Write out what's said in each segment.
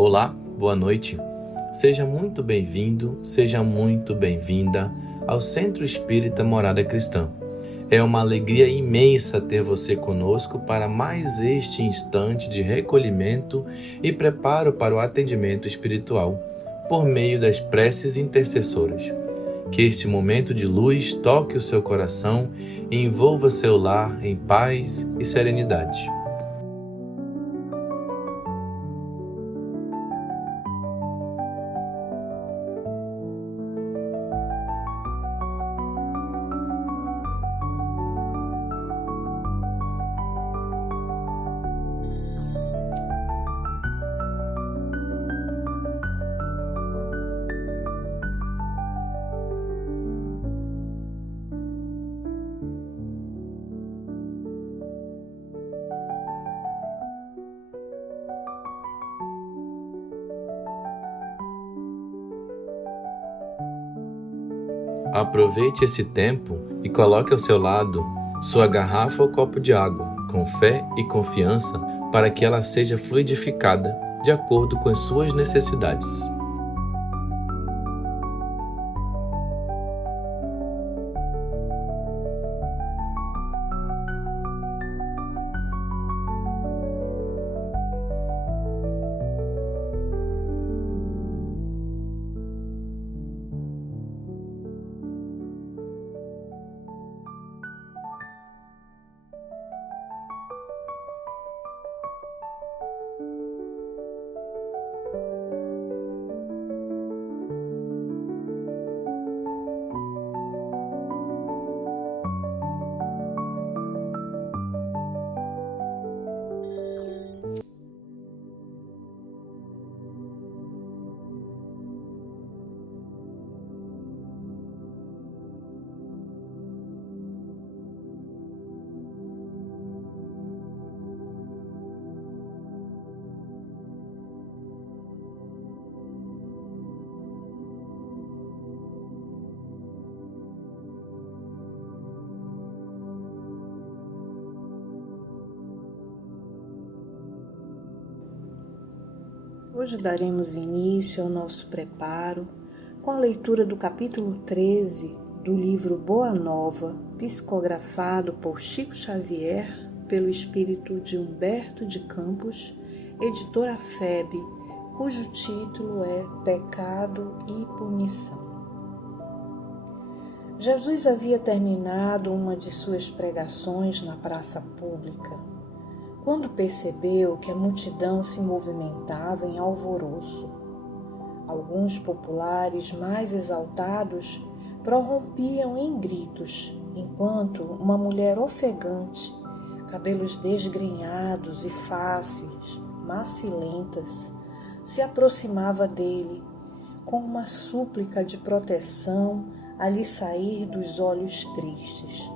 Olá, boa noite. Seja muito bem-vindo, seja muito bem-vinda ao Centro Espírita Morada Cristã. É uma alegria imensa ter você conosco para mais este instante de recolhimento e preparo para o atendimento espiritual, por meio das preces intercessoras. Que este momento de luz toque o seu coração e envolva seu lar em paz e serenidade. Aproveite esse tempo e coloque ao seu lado sua garrafa ou copo de água, com fé e confiança, para que ela seja fluidificada de acordo com as suas necessidades. Hoje daremos início ao nosso preparo com a leitura do capítulo 13 do livro Boa Nova, psicografado por Chico Xavier, pelo espírito de Humberto de Campos, editora FEB, cujo título é Pecado e Punição. Jesus havia terminado uma de suas pregações na praça pública, quando percebeu que a multidão se movimentava em alvoroço. Alguns populares mais exaltados prorrompiam em gritos, enquanto uma mulher ofegante, cabelos desgrenhados e faces macilentas, se aproximava dele, com uma súplica de proteção a lhe sair dos olhos tristes.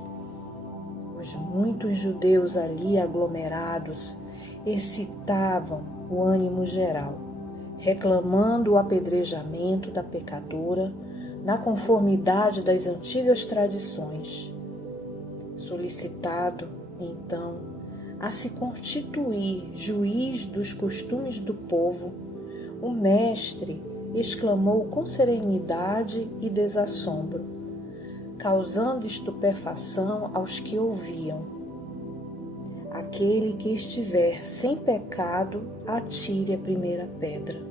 Os muitos judeus ali aglomerados excitavam o ânimo geral, reclamando o apedrejamento da pecadora na conformidade das antigas tradições. Solicitado, então, a se constituir juiz dos costumes do povo, o mestre exclamou com serenidade e desassombro, causando estupefação aos que ouviam: aquele que estiver sem pecado, atire a primeira pedra.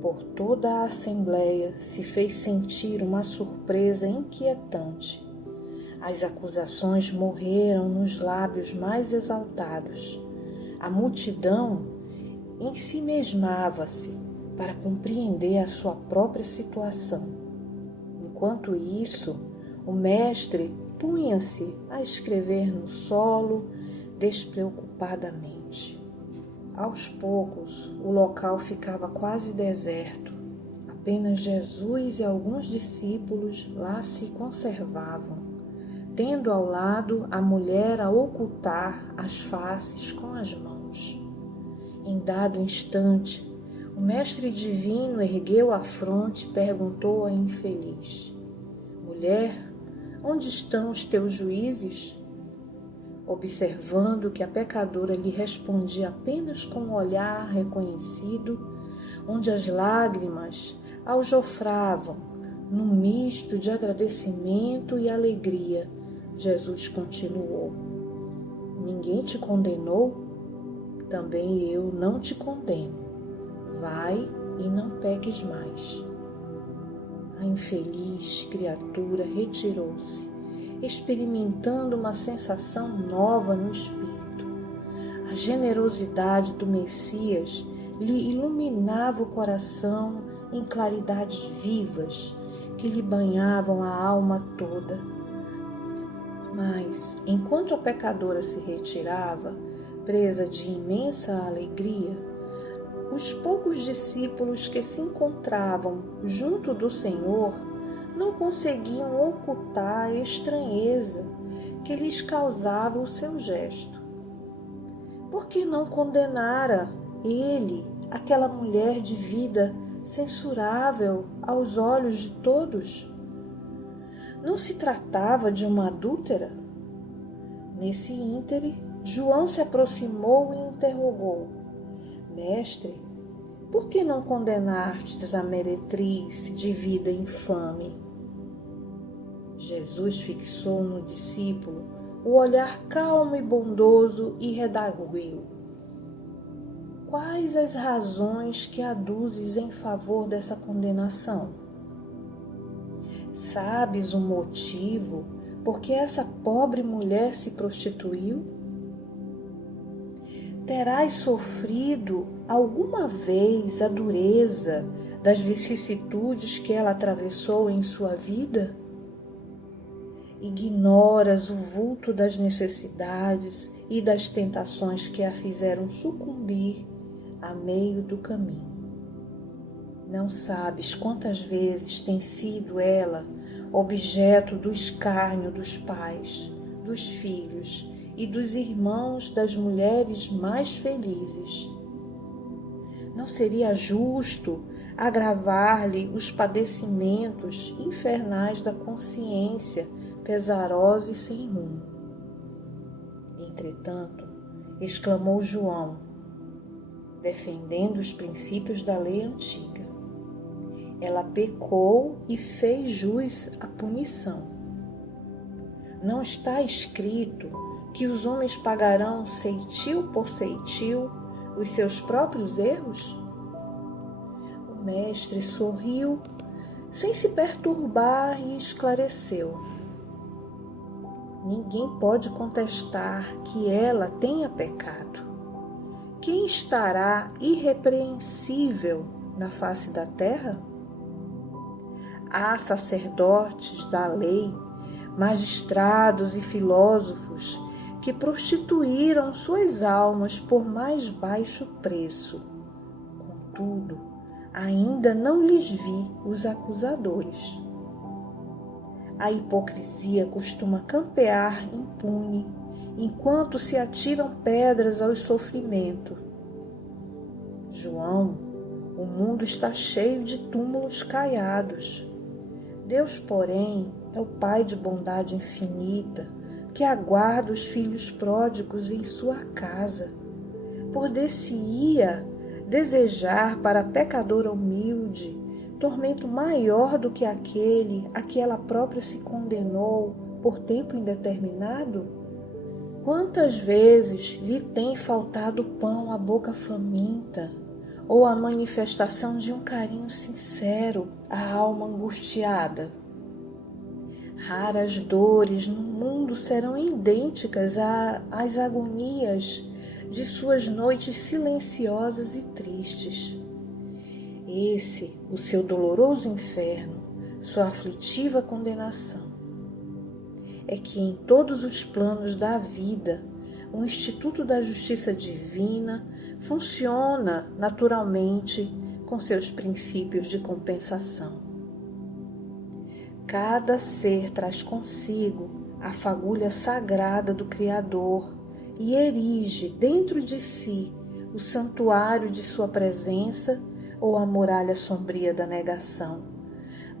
Por toda a assembleia se fez sentir uma surpresa inquietante. As acusações morreram nos lábios mais exaltados. A multidão ensimesmava-se para compreender a sua própria situação. Enquanto isso, o mestre punha-se a escrever no solo despreocupadamente. Aos poucos, o local ficava quase deserto. Apenas Jesus e alguns discípulos lá se conservavam, tendo ao lado a mulher a ocultar as faces com as mãos. Em dado instante, o mestre divino ergueu a fronte e perguntou à infeliz: mulher, onde estão os teus juízes? observando que a pecadora lhe respondia apenas com um olhar reconhecido, onde as lágrimas aljofravam num misto de agradecimento e alegria. Jesus continuou: ninguém te condenou? Também eu não te condeno. Vai e não peques mais. A infeliz criatura retirou-se, experimentando uma sensação nova no espírito. A generosidade do Messias lhe iluminava o coração em claridades vivas que lhe banhavam a alma toda. Mas, enquanto a pecadora se retirava, presa de imensa alegria, os poucos discípulos que se encontravam junto do Senhor não conseguiam ocultar a estranheza que lhes causava o seu gesto. Por que não condenara ele aquela mulher de vida censurável aos olhos de todos? Não se tratava de uma adúltera? Nesse íntere, João se aproximou e interrogou: Mestre, por que não condenastes a meretriz de vida infame? Jesus fixou no discípulo o olhar calmo e bondoso e redarguiu: Quais as razões que aduzes em favor dessa condenação? Sabes o motivo por que essa pobre mulher se prostituiu? Terás sofrido alguma vez a dureza das vicissitudes que ela atravessou em sua vida? Ignoras o vulto das necessidades e das tentações que a fizeram sucumbir a meio do caminho. Não sabes quantas vezes tem sido ela objeto do escárnio dos pais, dos filhos e dos irmãos das mulheres mais felizes. Não seria justo agravar-lhe os padecimentos infernais da consciência pesarosa e sem rumo. Entretanto, exclamou João, defendendo os princípios da lei antiga: ela pecou e fez jus à punição. Não está escrito que os homens pagarão ceitil por ceitil os seus próprios erros? O mestre sorriu, sem se perturbar, e esclareceu: ninguém pode contestar que ela tenha pecado. Quem estará irrepreensível na face da terra? Há sacerdotes da lei, magistrados e filósofos que prostituíram suas almas por mais baixo preço. Contudo, ainda não lhes vi os acusadores. A hipocrisia costuma campear impune, enquanto se atiram pedras ao sofrimento. João, o mundo está cheio de túmulos caiados. Deus, porém, é o Pai de bondade infinita, que aguarda os filhos pródigos em sua casa. Poder-se-ia desejar para a pecadora humilde tormento maior do que aquele a que ela própria se condenou por tempo indeterminado? Quantas vezes lhe tem faltado pão à boca faminta, ou a manifestação de um carinho sincero à alma angustiada? Raras dores no mundo serão idênticas às agonias de suas noites silenciosas e tristes. Esse, o seu doloroso inferno, sua aflitiva condenação, é que em todos os planos da vida, o Instituto da Justiça Divina funciona naturalmente com seus princípios de compensação. Cada ser traz consigo a fagulha sagrada do Criador e erige dentro de si o santuário de sua presença ou a muralha sombria da negação.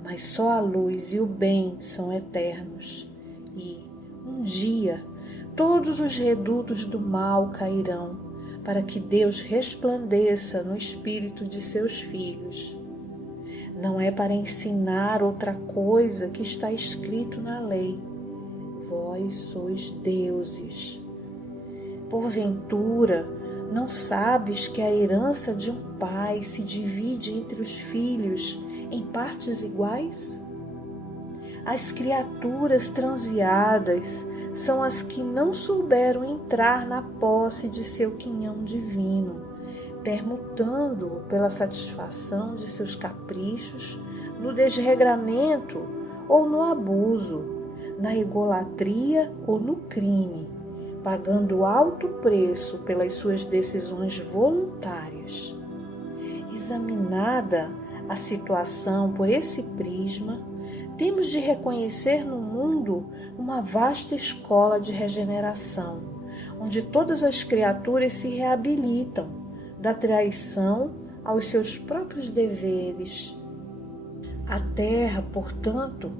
Mas só a luz e o bem são eternos e, um dia, todos os redutos do mal cairão, para que Deus resplandeça no espírito de seus filhos. Não é para ensinar outra coisa que está escrito na lei: vós sois deuses. Porventura, não sabes que a herança de um pai se divide entre os filhos em partes iguais? As criaturas transviadas são as que não souberam entrar na posse de seu quinhão divino, permutando-o pela satisfação de seus caprichos, no desregramento ou no abuso, na egolatria ou no crime, pagando alto preço pelas suas decisões voluntárias. Examinada a situação por esse prisma, temos de reconhecer no mundo uma vasta escola de regeneração, onde todas as criaturas se reabilitam da traição aos seus próprios deveres. A Terra, portanto,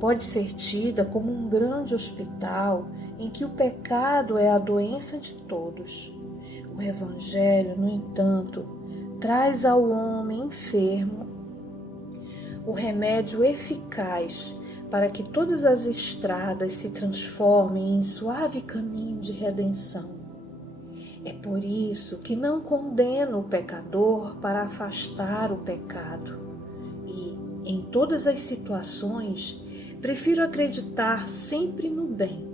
pode ser tida como um grande hospital em que o pecado é a doença de todos. O Evangelho, no entanto, traz ao homem enfermo o remédio eficaz para que todas as estradas se transformem em suave caminho de redenção. É por isso que não condeno o pecador para afastar o pecado e, em todas as situações, prefiro acreditar sempre no bem.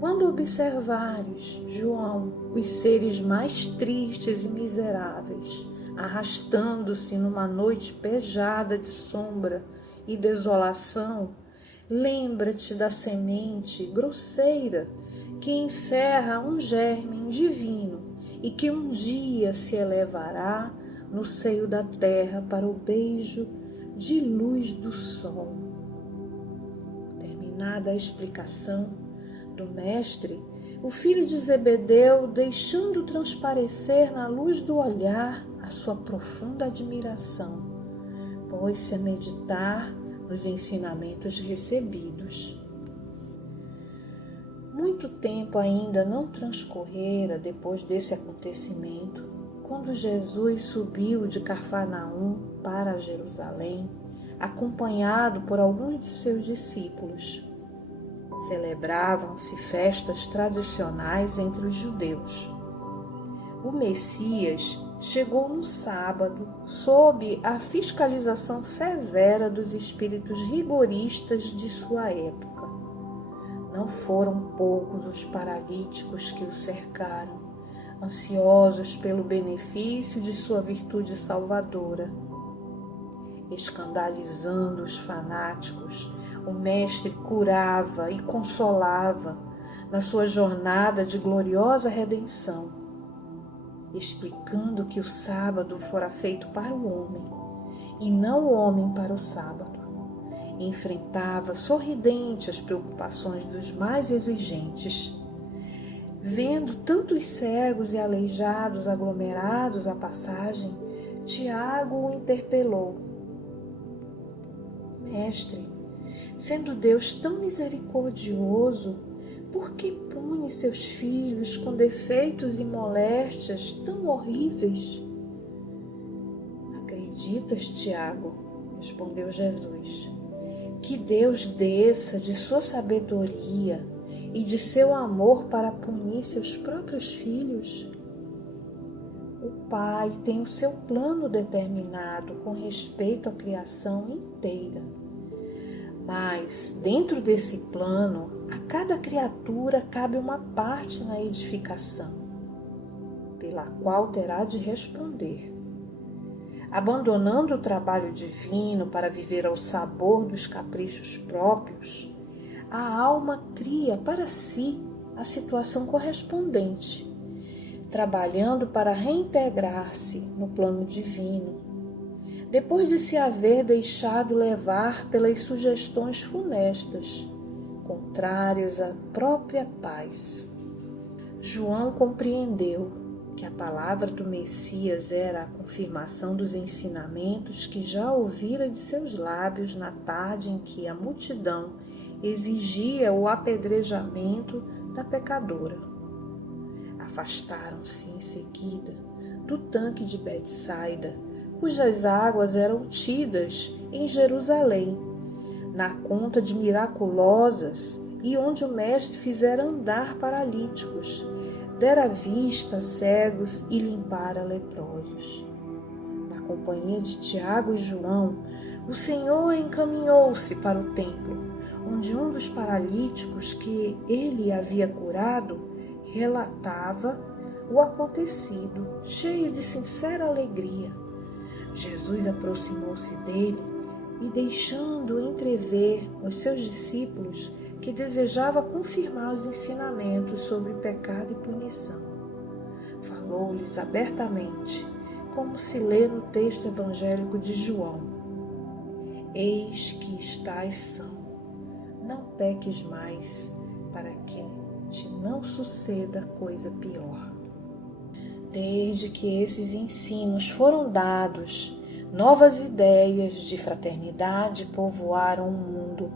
Quando observares, João, os seres mais tristes e miseráveis, arrastando-se numa noite pejada de sombra e desolação, lembra-te da semente grosseira que encerra um germe divino e que um dia se elevará no seio da terra para o beijo de luz do sol. Terminada a explicação do mestre, o filho de Zebedeu, deixando transparecer na luz do olhar a sua profunda admiração, pôs-se a meditar nos ensinamentos recebidos. Muito tempo ainda não transcorrera depois desse acontecimento, quando Jesus subiu de Cafarnaum para Jerusalém, acompanhado por alguns de seus discípulos. Celebravam-se festas tradicionais entre os judeus. O Messias chegou no sábado, sob a fiscalização severa dos espíritos rigoristas de sua época. Não foram poucos os paralíticos que o cercaram, ansiosos pelo benefício de sua virtude salvadora. Escandalizando os fanáticos, o Mestre curava e consolava na sua jornada de gloriosa redenção, explicando que o sábado fora feito para o homem e não o homem para o sábado. Enfrentava sorridente as preocupações dos mais exigentes. Vendo tantos cegos e aleijados aglomerados à passagem, Tiago o interpelou: Mestre, sendo Deus tão misericordioso, por que pune seus filhos com defeitos e moléstias tão horríveis? Acreditas, Tiago, respondeu Jesus, que Deus desça de sua sabedoria e de seu amor para punir seus próprios filhos? O Pai tem o seu plano determinado com respeito à criação inteira. Mas, dentro desse plano, a cada criatura cabe uma parte na edificação, pela qual terá de responder. Abandonando o trabalho divino para viver ao sabor dos caprichos próprios, a alma cria para si a situação correspondente, trabalhando para reintegrar-se no plano divino, depois de se haver deixado levar pelas sugestões funestas, contrárias à própria paz. João compreendeu que a palavra do Messias era a confirmação dos ensinamentos que já ouvira de seus lábios na tarde em que a multidão exigia o apedrejamento da pecadora. Afastaram-se em seguida do tanque de Betsaida, cujas águas eram tidas em Jerusalém, na conta de miraculosas, e onde o mestre fizera andar paralíticos, dera vista a cegos e limpara leprosos. Na companhia de Tiago e João, o Senhor encaminhou-se para o templo, onde um dos paralíticos que ele havia curado relatava o acontecido, cheio de sincera alegria. Jesus aproximou-se dele e, deixando entrever aos seus discípulos que desejava confirmar os ensinamentos sobre pecado e punição, falou-lhes abertamente, como se lê no texto evangélico de João: Eis que estás são, não peques mais, para que te não suceda coisa pior. Desde que esses ensinos foram dados, novas ideias de fraternidade povoaram o mundo,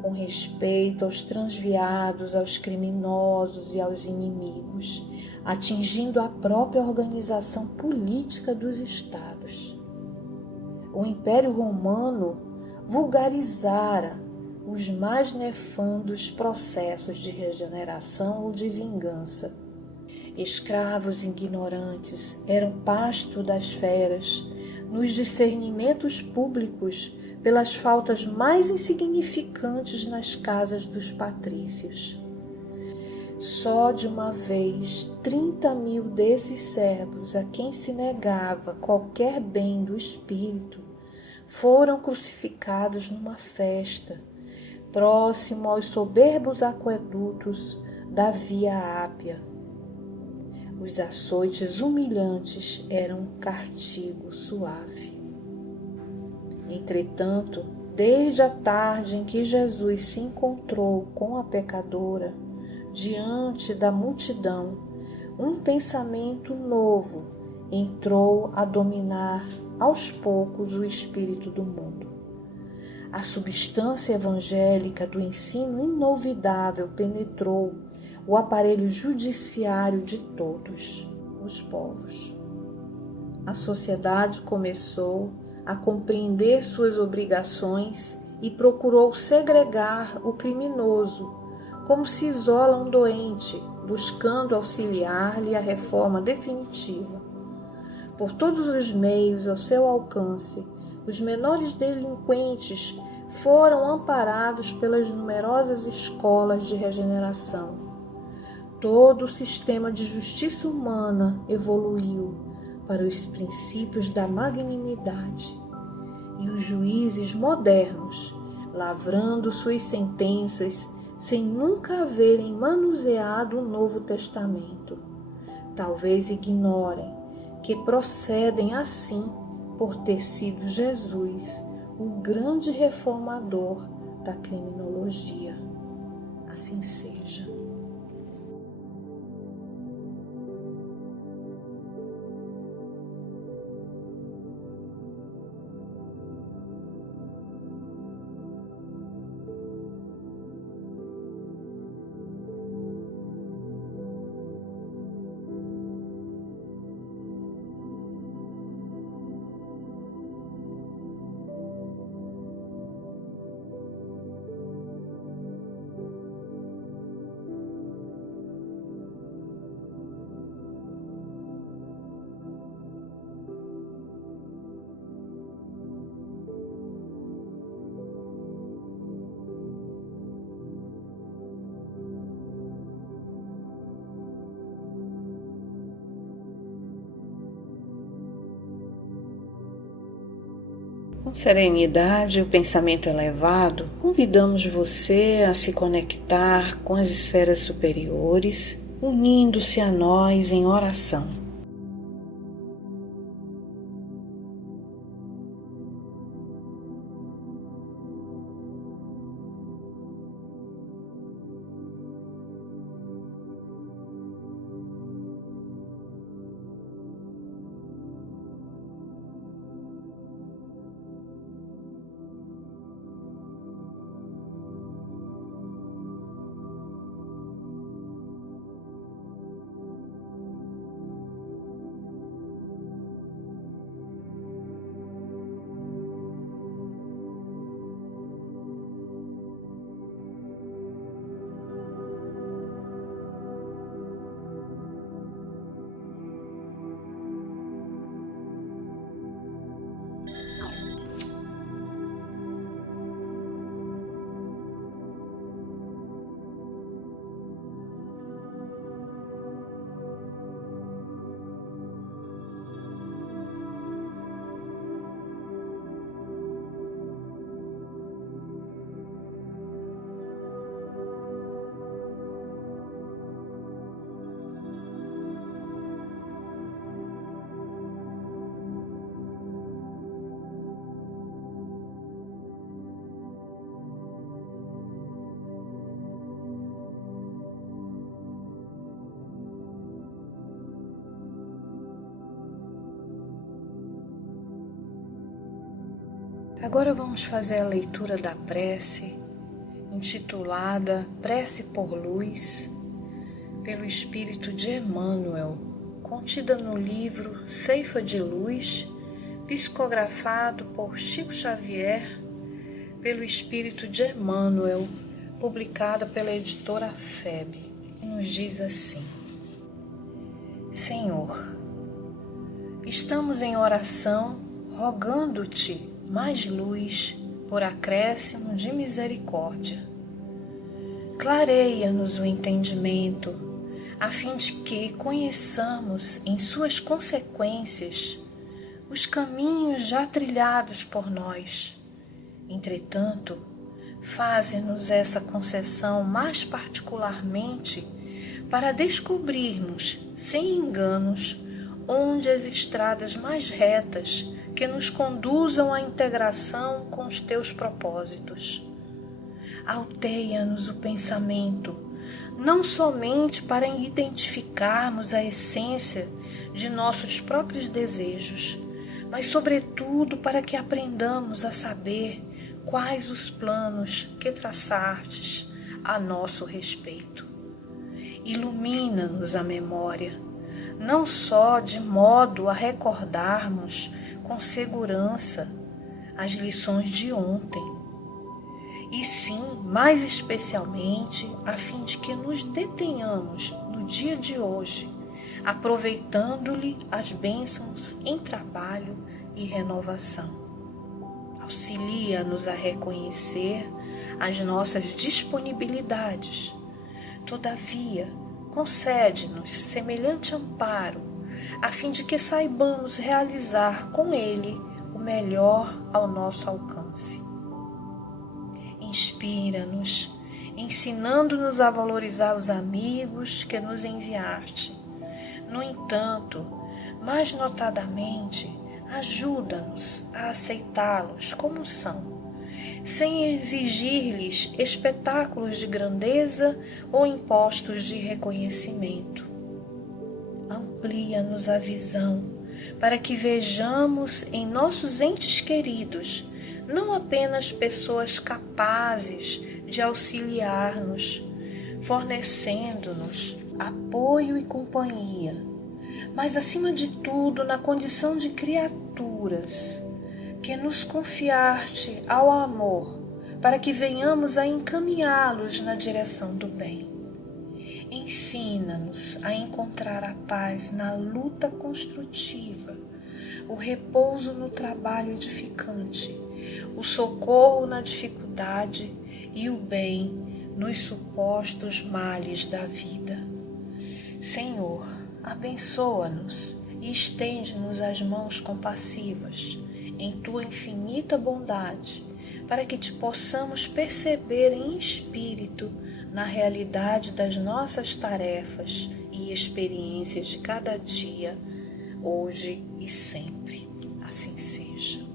com respeito aos transviados, aos criminosos e aos inimigos, atingindo a própria organização política dos estados. O Império Romano vulgarizara os mais nefandos processos de regeneração ou de vingança. Escravos ignorantes eram pasto das feras nos discernimentos públicos pelas faltas mais insignificantes nas casas dos patrícios. Só de uma vez 30.000 desses servos a quem se negava qualquer bem do espírito foram crucificados numa festa, próximo aos soberbos aquedutos da Via Ápia. Os açoites humilhantes eram um castigo suave. Entretanto, desde a tarde em que Jesus se encontrou com a pecadora, diante da multidão, um pensamento novo entrou a dominar aos poucos o espírito do mundo. A substância evangélica do ensino inovidável penetrou o aparelho judiciário de todos os povos. A sociedade começou a compreender suas obrigações e procurou segregar o criminoso, como se isola um doente, buscando auxiliar-lhe a reforma definitiva. Por todos os meios ao seu alcance, os menores delinquentes foram amparados pelas numerosas escolas de regeneração. Todo o sistema de justiça humana evoluiu para os princípios da magnanimidade, e os juízes modernos, lavrando suas sentenças sem nunca haverem manuseado o Novo Testamento, talvez ignorem que procedem assim por ter sido Jesus o grande reformador da criminologia. Assim seja. Com serenidade e o pensamento elevado, convidamos você a se conectar com as esferas superiores, unindo-se a nós em oração. Agora vamos fazer a leitura da prece, intitulada Prece por Luz, pelo Espírito de Emmanuel, contida no livro Ceifa de Luz, psicografado por Chico Xavier, pelo Espírito de Emmanuel, publicada pela editora FEB. Nos diz assim: Senhor, estamos em oração rogando-te mais luz por acréscimo de misericórdia. Clareia-nos o entendimento, a fim de que conheçamos em suas consequências os caminhos já trilhados por nós. Entretanto, faze-nos essa concessão mais particularmente para descobrirmos, sem enganos, onde as estradas mais retas que nos conduzam à integração com os teus propósitos. Alteia-nos o pensamento, não somente para identificarmos a essência de nossos próprios desejos, mas sobretudo para que aprendamos a saber quais os planos que traçastes a nosso respeito. Ilumina-nos a memória, não só de modo a recordarmos com segurança as lições de ontem, e sim, mais especialmente, a fim de que nos detenhamos no dia de hoje, aproveitando-lhe as bênçãos em trabalho e renovação. Auxilia-nos a reconhecer as nossas disponibilidades. Todavia, concede-nos semelhante amparo, a fim de que saibamos realizar com ele o melhor ao nosso alcance. Inspira-nos, ensinando-nos a valorizar os amigos que nos enviaste. No entanto, mais notadamente, ajuda-nos a aceitá-los como são, sem exigir-lhes espetáculos de grandeza ou impostos de reconhecimento. Amplia-nos a visão, para que vejamos em nossos entes queridos não apenas pessoas capazes de auxiliar-nos, fornecendo-nos apoio e companhia, mas acima de tudo na condição de criaturas que nos confiaste ao amor, para que venhamos a encaminhá-los na direção do bem. Ensina-nos a encontrar a paz na luta construtiva, o repouso no trabalho edificante, o socorro na dificuldade e o bem nos supostos males da vida. Senhor, abençoa-nos e estende-nos as mãos compassivas em tua infinita bondade, para que te possamos perceber em espírito na realidade das nossas tarefas e experiências de cada dia, hoje e sempre. Assim seja.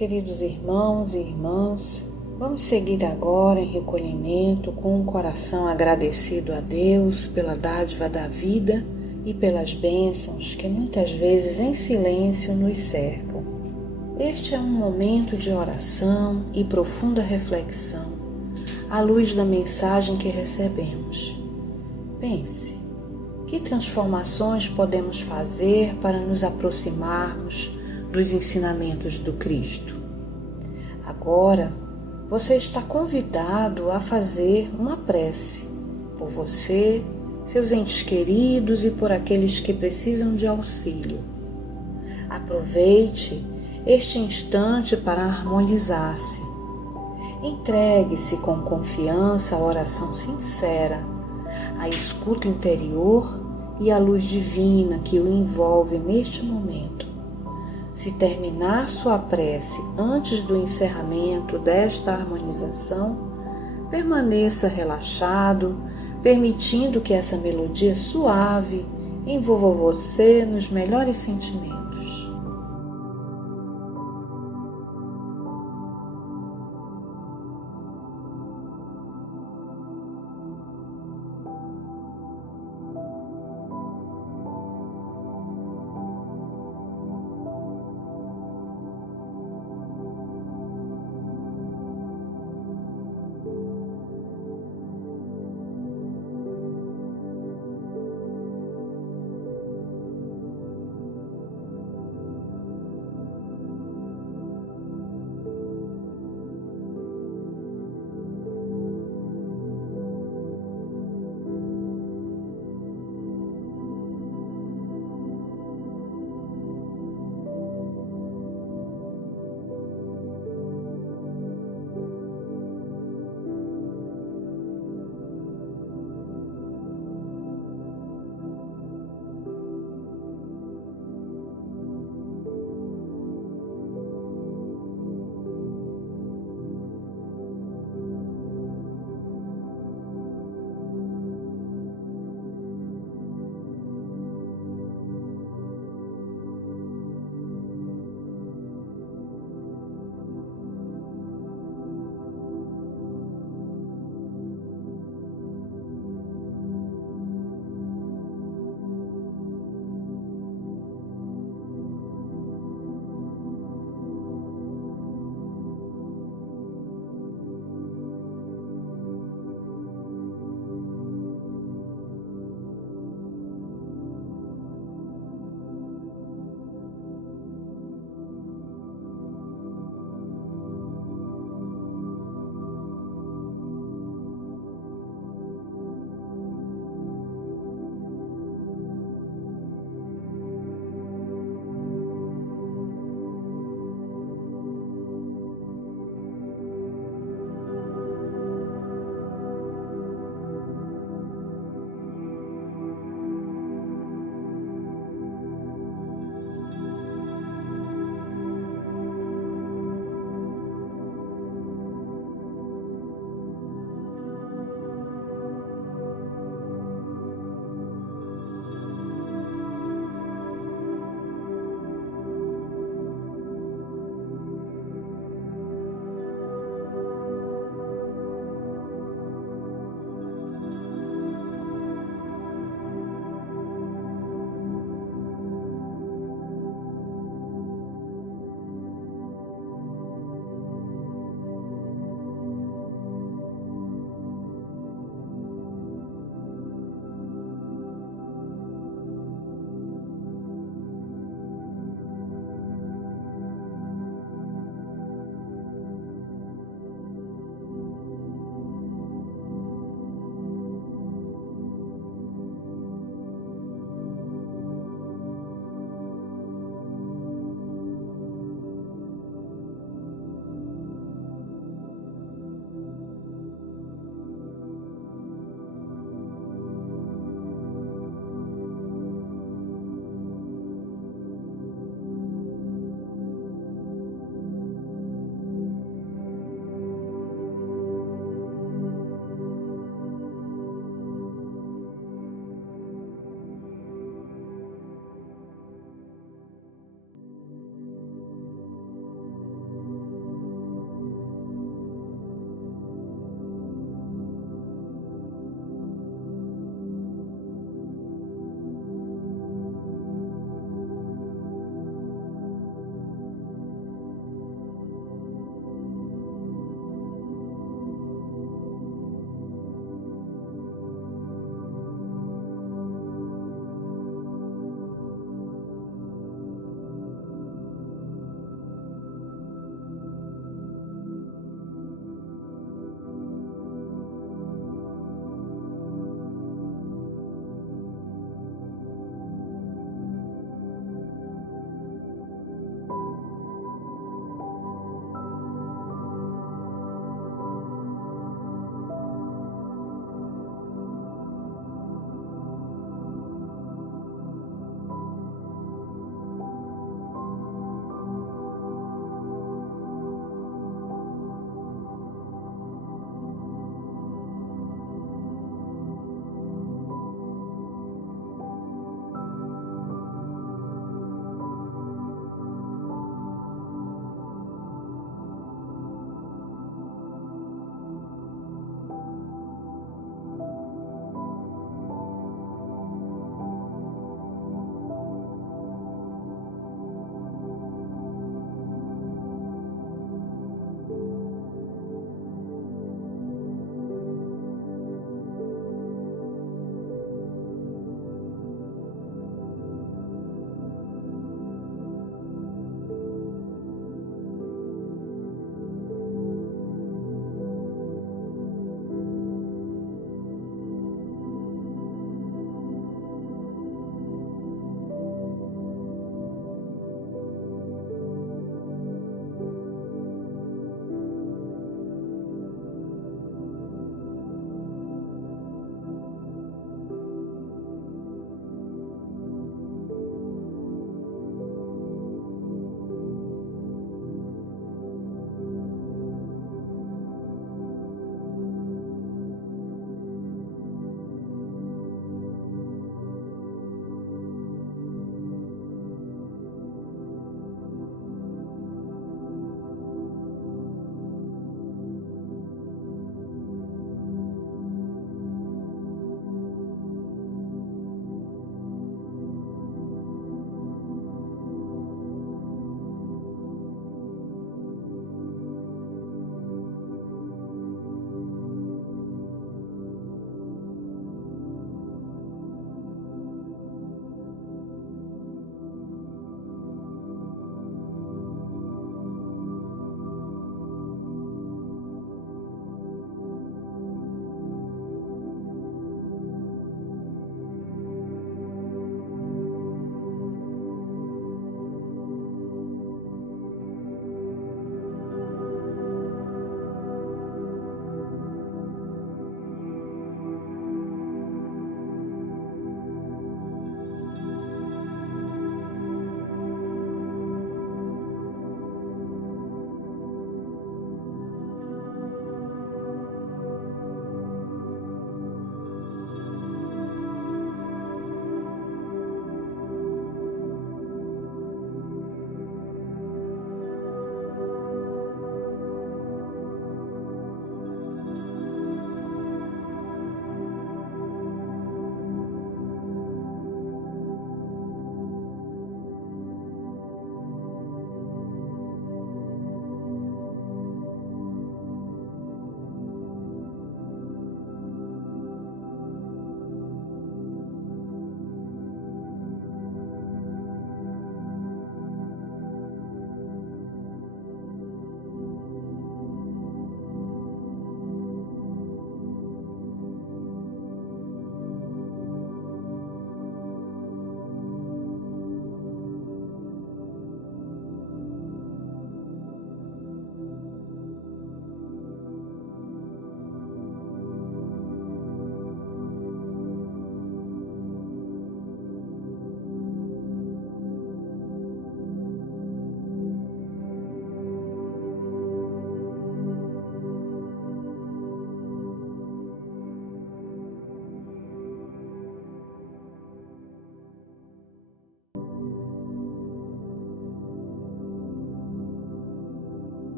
Queridos irmãos e irmãs, vamos seguir agora em recolhimento com um coração agradecido a Deus pela dádiva da vida e pelas bênçãos que muitas vezes em silêncio nos cercam. Este é um momento de oração e profunda reflexão à luz da mensagem que recebemos. Pense, que transformações podemos fazer para nos aproximarmos dos ensinamentos do Cristo? Agora, você está convidado a fazer uma prece por você, seus entes queridos e por aqueles que precisam de auxílio. Aproveite este instante para harmonizar-se. Entregue-se com confiança à oração sincera, à escuta interior e à luz divina que o envolve neste momento. Se terminar sua prece antes do encerramento desta harmonização, permaneça relaxado, permitindo que essa melodia suave envolva você nos melhores sentimentos.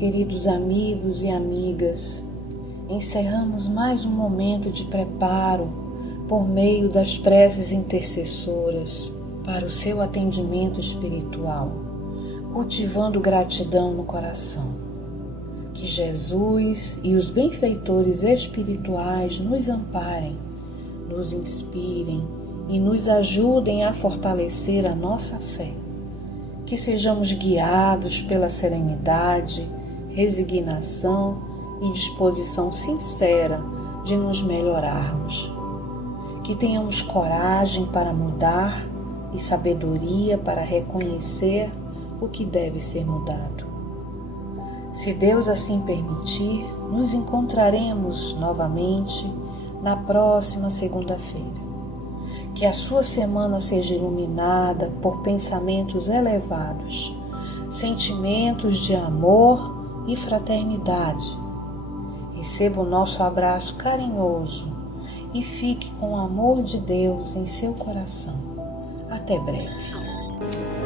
Queridos amigos e amigas, encerramos mais um momento de preparo por meio das preces intercessoras para o seu atendimento espiritual, cultivando gratidão no coração. Que Jesus e os benfeitores espirituais nos amparem, nos inspirem e nos ajudem a fortalecer a nossa fé. Que sejamos guiados pela serenidade, resignação e disposição sincera de nos melhorarmos. Que tenhamos coragem para mudar e sabedoria para reconhecer o que deve ser mudado. Se Deus assim permitir, nos encontraremos novamente na próxima segunda-feira. Que a sua semana seja iluminada por pensamentos elevados, sentimentos de amor e fraternidade. Receba o nosso abraço carinhoso e fique com o amor de Deus em seu coração. Até breve.